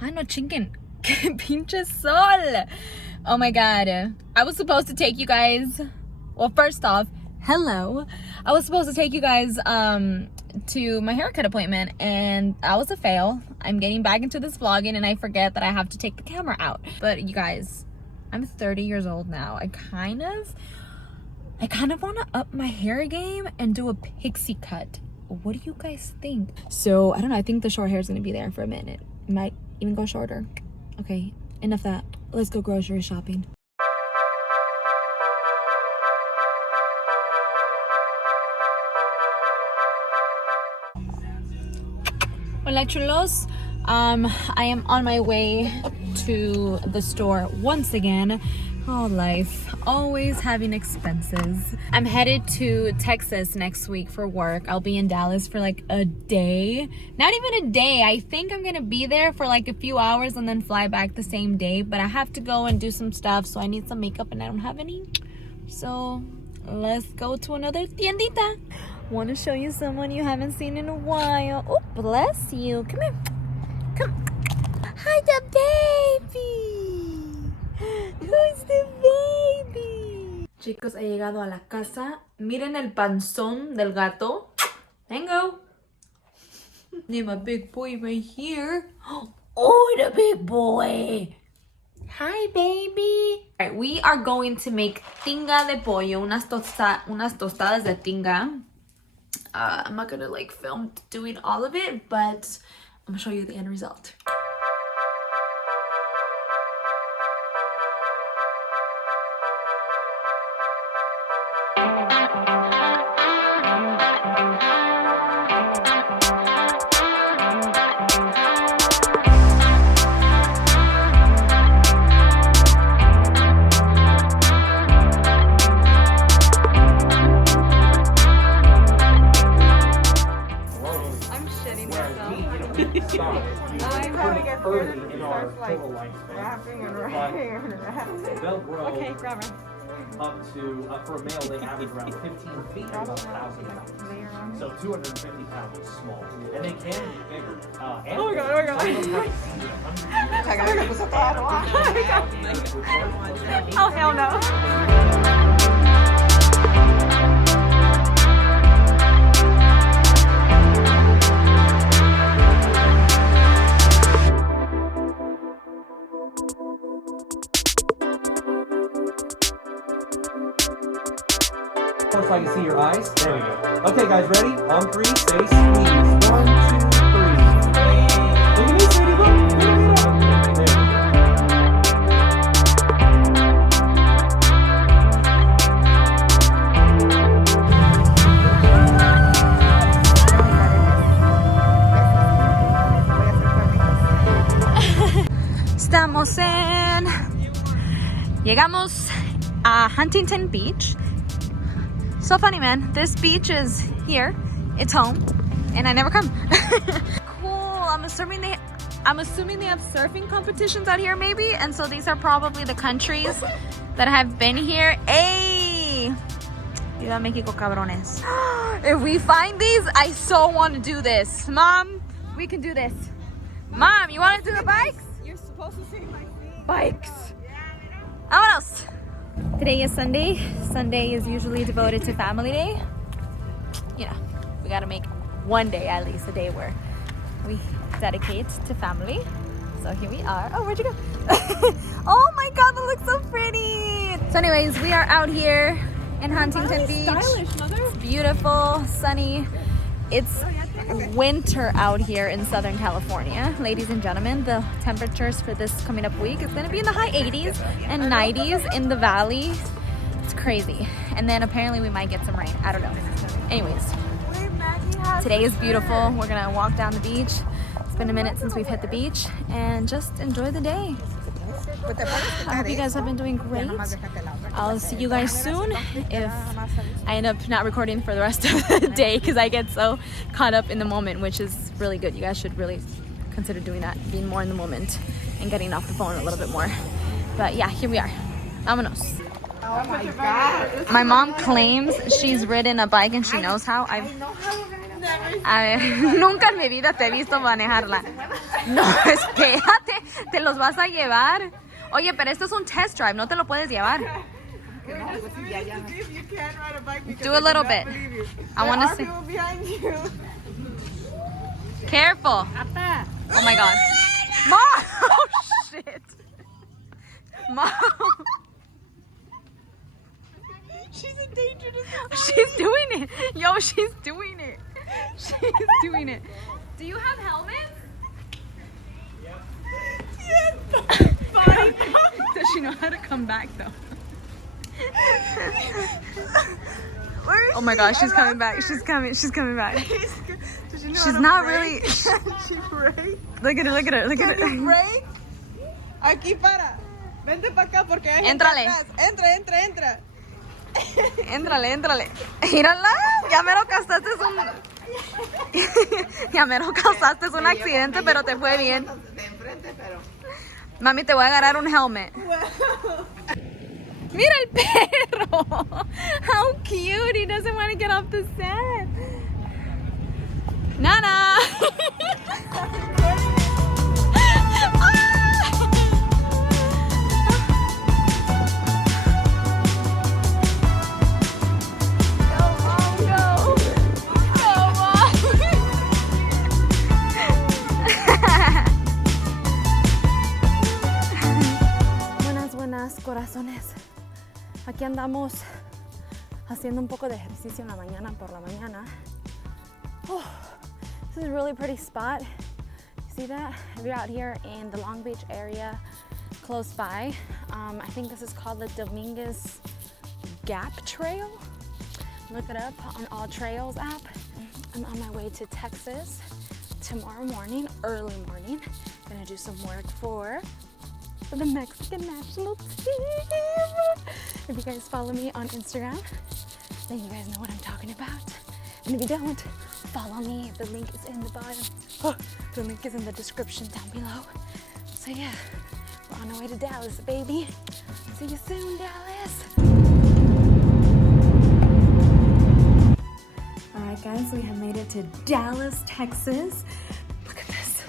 Ay, no chinguen. Que pinche sol. Oh my god. I was supposed to take you guys. Well, first off, hello. I was supposed to take you guys to my haircut appointment, and that was a fail. I'm getting back into this vlogging, and I forget that I have to take the camera out. But you guys, I'm 30 years old now. I kind of want to up my hair game and do a pixie cut. What do you guys think? So I don't know. I think the short hair is gonna be there for a minute. It might even go shorter. Okay, enough that. Let's go grocery shopping. Hola chulos. I am on my way to the store once again. Oh, life, always having expenses. I'm headed to Texas next week for work. I'll be in Dallas for like a day. Not even a day. I think I'm gonna be there for like a few hours and then fly back the same day. But I have to go and do some stuff, so I need some makeup and I don't have any. So let's go to another tiendita. Want to show you someone you haven't seen in a while. Oh, bless you. Come here. Come. Hi, the baby. Who's the baby? Chicos, he llegado a la casa. Miren el panzón del gato. Tango. Need my big boy right here. Oh, the big boy. Hi, baby. All right, we are going to make tinga de pollo, unas tostadas de tinga. I'm not gonna like film doing all of it, but I'm gonna show you the end result. They'll grow up to, for a male, they average around 15 feet and about 1,000 pounds. So 250 pounds is small. And they can be bigger. Oh my god, oh hell no. So I can see your eyes. There we go. Okay, guys, ready? On three, say squeeze. 1, 2, 3. Look at me, sweetie. Look. There we go. Estamos en... Llegamos a Huntington Beach. So funny, man. This beach is here. It's home, and I never come. Cool. I'm assuming they have surfing competitions out here, maybe. And so these are probably the countries that have been here. Hey, Viva Mexico, cabrones. If we find these, I so want to do this. Mom, we can do this. Mom, you want to do the bikes? You're supposed to see my feet. Bikes. Vámonos. Today is Sunday. Sunday is usually devoted to family day. You know, we gotta make one day at least a day where we dedicate to family. So here we are. Oh, where'd you go? Oh my god, that looks so pretty. So anyways, we are out here in Huntington Beach. Stylish, mother. It's beautiful, sunny. It's winter out here in Southern California. Ladies and gentlemen, the temperatures for this coming up week is going to be in the high 80s and 90s in the valley. It's crazy. And then apparently we might get some rain. I don't know. Anyways, today is beautiful. We're going to walk down the beach. It's been a minute since we've hit the beach and just enjoy the day. I hope you guys have been doing great. I'll see you guys soon if I end up not recording for the rest of the day because I get so caught up in the moment, which is really good. You guys should really consider doing that, being more in the moment and getting off the phone a little bit more. But yeah, here we are. Vámonos. Oh my god. My mom claims she's ridden a bike and she knows how. Nunca en mi vida te he visto manejarla. No, espérate, te los vas a llevar. Oye, pero esto es un test drive, no te lo puedes llevar. See if you can ride a bike because Do a I little do bit. not believe you. I There wanna are see. people behind you. Careful. Oh my god. Mom! Oh shit. Mom. She's in danger to She's doing it. Yo, she's doing it. She's doing it. Do you have helmets? Does she know how to come back though? Oh my gosh, she's coming back. She's coming back. She's not really. She break. Look at her, look at her, look at Can you her. break? Aquí para. Vente para acá porque hay gente Éntrale. atrás. Entra. Éntrale. Mírala, ya me lo causaste ya me lo causaste un accidente, pero te fue bien. De enfrente, pero. Mami, te voy a agarrar un helmet. Mira el perro. How cute. He doesn't want to get off the set. Nana. Buenas corazones. Aquí andamos haciendo un poco de ejercicio en la mañana por la mañana. Oh, this is a really pretty spot. You see that? If you're out here in the Long Beach area close by, I think this is called the Dominguez Gap Trail. Look it up on All Trails app. I'm on my way to Texas tomorrow morning, early morning. Gonna do some work for the Mexican national team. If you guys follow me on Instagram, then you guys know what I'm talking about. And if you don't, follow me. The link is in the bio. Oh, the link is in the description down below. So yeah, we're on our way to Dallas, baby. See you soon, Dallas. All right, guys, we have made it to Dallas, Texas. Look at this.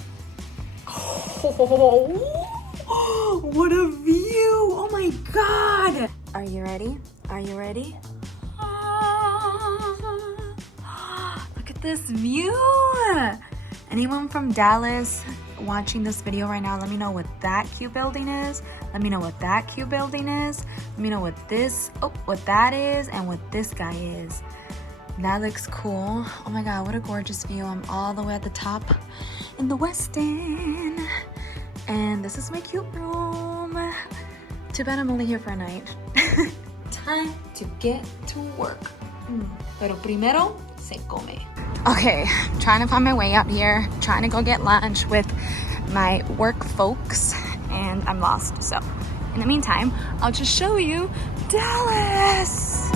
Oh, what a view! Oh my god! Are you ready? Are you ready? Look at this view! Anyone from Dallas watching this video right now, let me know what that cute building is. Let me know what that cute building is. Let me know what what that is and what this guy is. That looks cool. Oh my god, what a gorgeous view. I'm all the way at the top in the West End. And this is my cute room. Too bad I'm only here for a night. Time to get to work. Pero primero se come. Okay, trying to find my way out here. Trying to go get lunch with my work folks. And I'm lost. So in the meantime, I'll just show you Dallas.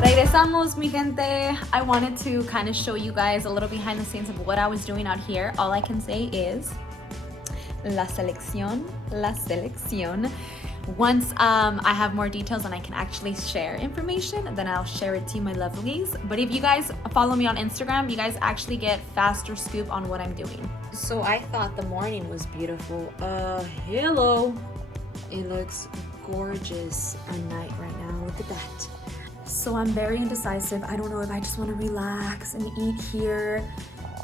Regresamos, mi gente. I wanted to kind of show you guys a little behind the scenes of what I was doing out here. All I can say is la selección. Once I have more details and I can actually share information, then I'll share it to you, my lovelies. But if you guys follow me on Instagram, you guys actually get faster scoop on what I'm doing. So I thought the morning was beautiful. Hello. It looks gorgeous at night right now. Look at that. So I'm very indecisive. I don't know if I just want to relax and eat here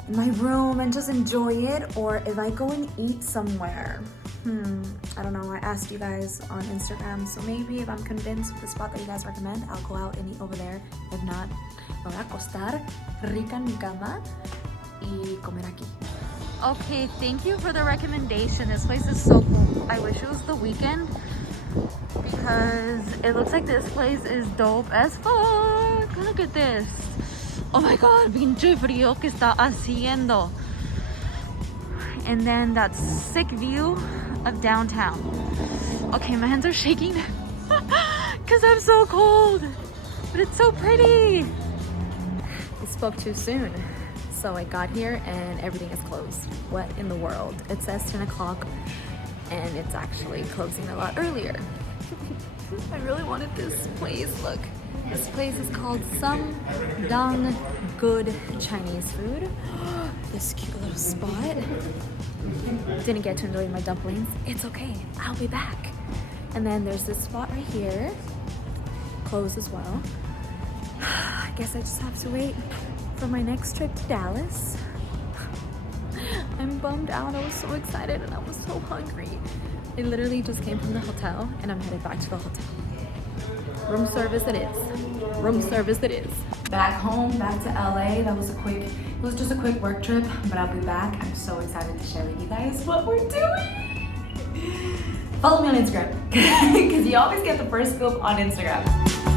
in my room and just enjoy it, or if I go and eat somewhere. I don't know. I asked you guys on Instagram, so maybe if I'm convinced of the spot that you guys recommend, I'll go out and eat over there. If not, me voy a acostar rica en mi cama y comer aquí. Okay, thank you for the recommendation. This place is so cool. I wish it was the weekend, because it looks like this place is dope as fuck. Look at this. Oh my god, pinche frío que está haciendo. And then that sick view of downtown. Okay, my hands are shaking because I'm so cold, but it's so pretty. I spoke too soon. So I got here and everything is closed. What in the world? It says 10 o'clock and it's actually closing a lot earlier. I really wanted this place. Look, This place is called Some Dang Good Chinese Food. This cute little spot. Didn't get to enjoy my dumplings. It's okay, I'll be back. And then there's this spot right here. Closed as well. I guess I just have to wait for my next trip to Dallas. I'm bummed out. I was so excited and I was so hungry. I literally just came from the hotel and I'm headed back to the hotel. Room service it is. Room service it is. Back home, back to LA. That was it was just a quick work trip, but I'll be back. I'm so excited to share with you guys what we're doing. Follow me on Instagram, because you always get the first scoop on Instagram.